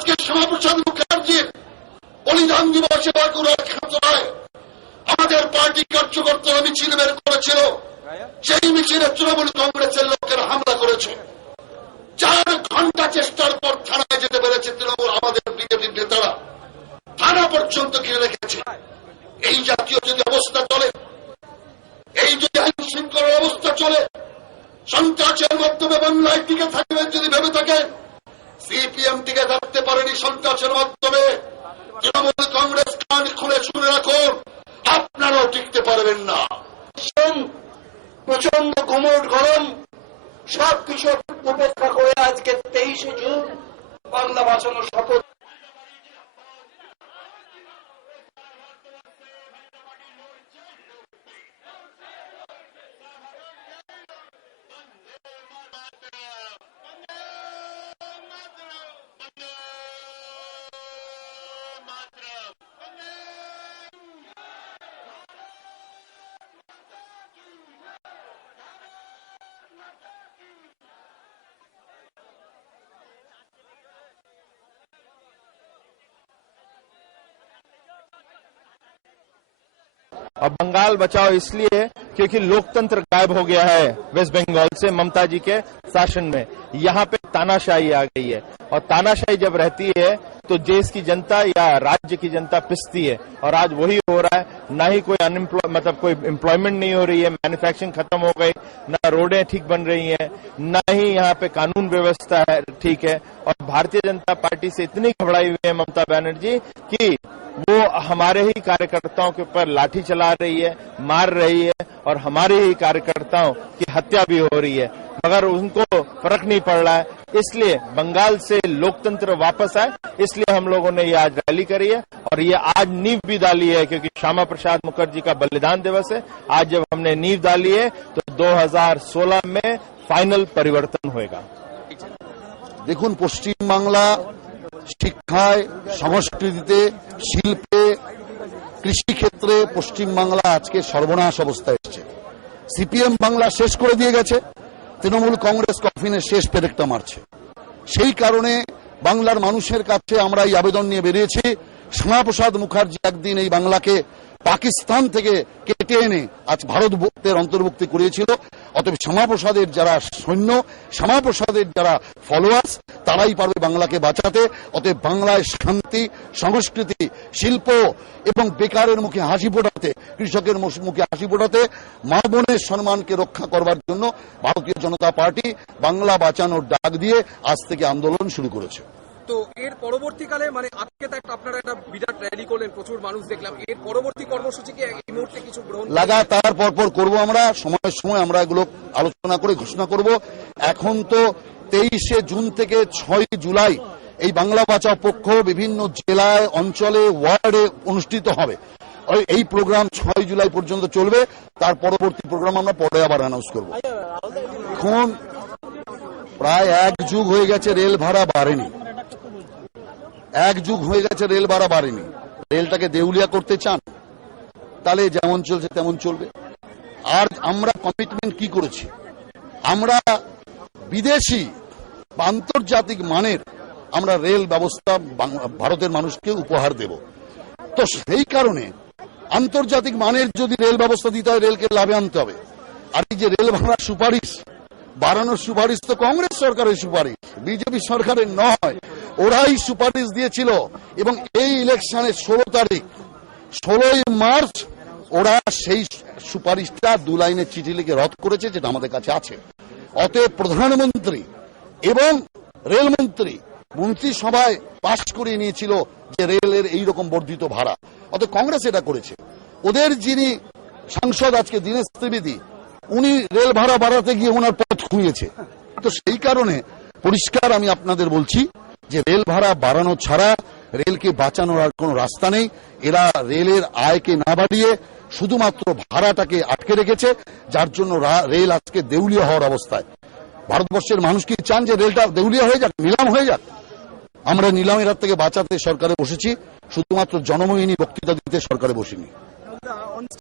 আজকে শ্যামাপ্রসাদ মুখার্জির বলিদান দিবসে বাঁকুড়ার খাতড়ায় আমাদের পার্টি কার্যকর্তারা মিছিল বের করেছিল। সেই মিছিলে তৃণমূল কংগ্রেসের লোকেরা হামলা করেছে। 4 ঘন্টা চেষ্টার পর থানায় যেতে পেরেছে তৃণমূল, আমাদের বিজেপির নেতারা থানা পর্যন্ত ঘিরে রেখেছে। এই জাতীয় যদি অবস্থা চলে, এই যদি আইন শৃঙ্খলার অবস্থা চলে, সন্ত্রাসের মাধ্যমে বাংলায় টিকে থাকবেন যদি ভেবে থাকেন, সিপিএম টিকে থাকতে পারেনি সন্ত্রাসের মাধ্যমে। তৃণমূল কংগ্রেস কান খুলে শুনে রাখুন, আপনারাও টিকতে পারবেন না। প্রচন্ড গুমট গরম সবকিছু উপেক্ষা করে আজকে 23শে জুন বাংলা বাঁচানোর শপথ। अब बंगाल बचाओ इसलिए क्योंकि लोकतंत्र गायब हो गया है वेस्ट बंगाल से ममता जी के शासन में। यहाँ पे तानाशाही आ गई है और तानाशाही जब रहती है तो देश की जनता या राज्य की जनता पिसती है और आज वही हो रहा है। ना ही कोई कोई एम्प्लॉयमेंट नहीं हो रही है, मैन्युफैक्चरिंग खत्म हो गई, ना रोडें ठीक बन रही हैं, ना ही यहाँ पे कानून व्यवस्था है ठीक है। और भारतीय जनता पार्टी से इतनी घबराई हुई है ममता बनर्जी कि वो हमारे ही कार्यकर्ताओं के ऊपर लाठी चला रही है, मार रही है और हमारे ही कार्यकर्ताओं की हत्या भी हो रही है, मगर उनको फर्क नहीं पड़ रहा है। इसलिए बंगाल से लोकतंत्र वापस आए, इसलिए हम लोगों ने ये आज रैली करी है और ये आज नींव भी डाली है क्योंकि श्यामा प्रसाद मुखर्जी का बलिदान दिवस है। आज जब हमने नींव डाली है तो 2016 में फाइनल परिवर्तन होगा। দেখুন, পশ্চিমবাংলা শিক্ষায়, সংস্কৃতিতে, শিল্পে, কৃষিক্ষেত্রে পশ্চিমবাংলা আজকে সর্বনাশ অবস্থায় এসেছে। সিপিএম বাংলা শেষ করে দিয়ে গেছে, তৃণমূল কংগ্রেস কফিনের শেষ পেরেকটা মারছে। সেই কারণে বাংলার মানুষের কাছে আমরা এই আবেদন নিয়ে বেরিয়েছি। শ্যামাপ্রসাদ মুখার্জি একদিন এই বাংলাকে পাকিস্তান থেকে কেটে এনে আজ ভারতের অন্তর্ভুক্তি করিয়েছিল। অতএব শ্যামাপ্রসাদের যারা সৈন্য, শ্যামাপ্রসাদের যারা ফলোয়ার্স, তারাই পারবে বাংলাকে বাঁচাতে। অতএব বাংলায় শান্তি, সংস্কৃতি, শিল্প এবং বেকারের মুখে হাসি ফোটাতে, কৃষকের মুখে হাসি ফোটাতে, মা বোনের সম্মানকে রক্ষা করবার জন্য ভারতীয় জনতা পার্টি বাংলা বাঁচানোর ডাক দিয়ে আজ থেকে আন্দোলন শুরু করেছে। তো এর পরবর্তীকালে মানে আজকে তো আপনারা একটা বিরাট র্যালি করলেন, প্রচুর মানুষ দেখলাম, এর পরবর্তী কর্মসূচি কি এই মুহূর্তে কিছু গ্রহণ লাগাতার পরপর করবো আমরা, সময় সময় আমরা এগুলো আলোচনা করে ঘোষণা করব। এখন তো 23শে জুন থেকে 6 জুলাই এই বাংলা বাঁচাও পক্ষ বিভিন্ন জেলায়, অঞ্চলে, ওয়ার্ডে অনুষ্ঠিত হবে। এই প্রোগ্রাম 6 জুলাই পর্যন্ত চলবে। তার পরবর্তী প্রোগ্রাম আমরা পরে আবার অ্যানাউন্স করব। এখন প্রায় 1 যুগ হয়ে গেছে রেল ভাড়া বাড়েনি, 1 যুগ হয়ে গেছে রেল ভাড়া বাড়েনি। রেলটাকে দেউলিয়া করতে চান, তাহলে যেমন চলছে তেমন চলবে। আর আমরা কমিটমেন্ট কি করেছি, আমরা বিদেশি বা আন্তর্জাতিক মানের আমরা রেল ব্যবস্থা ভারতের মানুষকে উপহার দেব। তো সেই কারণে আন্তর্জাতিক মানের যদি রেল ব্যবস্থা দিতে হয়, রেলকে লাভে আনতে হবে। আর এই যে রেল ভাড়ার সুপারিশ বাড়ানোর সুপারিশ তো কংগ্রেস সরকারের সুপারিশ, বিজেপি সরকারের নয়। ওরাই সুপারিশ দিয়েছিল এবং এই ইলেকশনের 16 মার্চ ওরা সেই সুপারিশটা 2 লাইনের চিঠি লিখে রদ করেছে, যেটা আমাদের কাছে আছে। অতএব প্রধানমন্ত্রী এবং রেলমন্ত্রী মন্ত্রিসভায় পাশ করিয়ে নিয়েছিল যে রেলের এইরকম বর্ধিত ভাড়া। অতএব কংগ্রেস এটা করেছে। ওদের যিনি সাংসদ আজকে দীনেশ ত্রিবেদী, উনি রেল ভাড়া বাড়াতে গিয়ে ওনার পথ খুঁড়িয়েছে। তো সেই কারণে পরিষ্কার আমি আপনাদের বলছি যে রেল ভাড়া বাড়ানো ছাড়া রেলকে বাঁচানোর আর কোনো রাস্তা নেই। এরা রেলের আয়কে না বাড়িয়ে শুধুমাত্র ভাড়াটাকে আটকে রেখেছে, যার জন্য রেল আজকে দেউলিয়া হওয়ার অবস্থায়। ভারতবর্ষের মানুষ কি চান যে রেলটা দেউলিয়া হয়ে যাক, নিলাম হয়ে যাক? আমরা নিলামের হাত থেকে বাঁচাতে সরকারে বসেছি, শুধুমাত্র জনমোহিনী বক্তৃতা দিতে সরকারে বসিনি।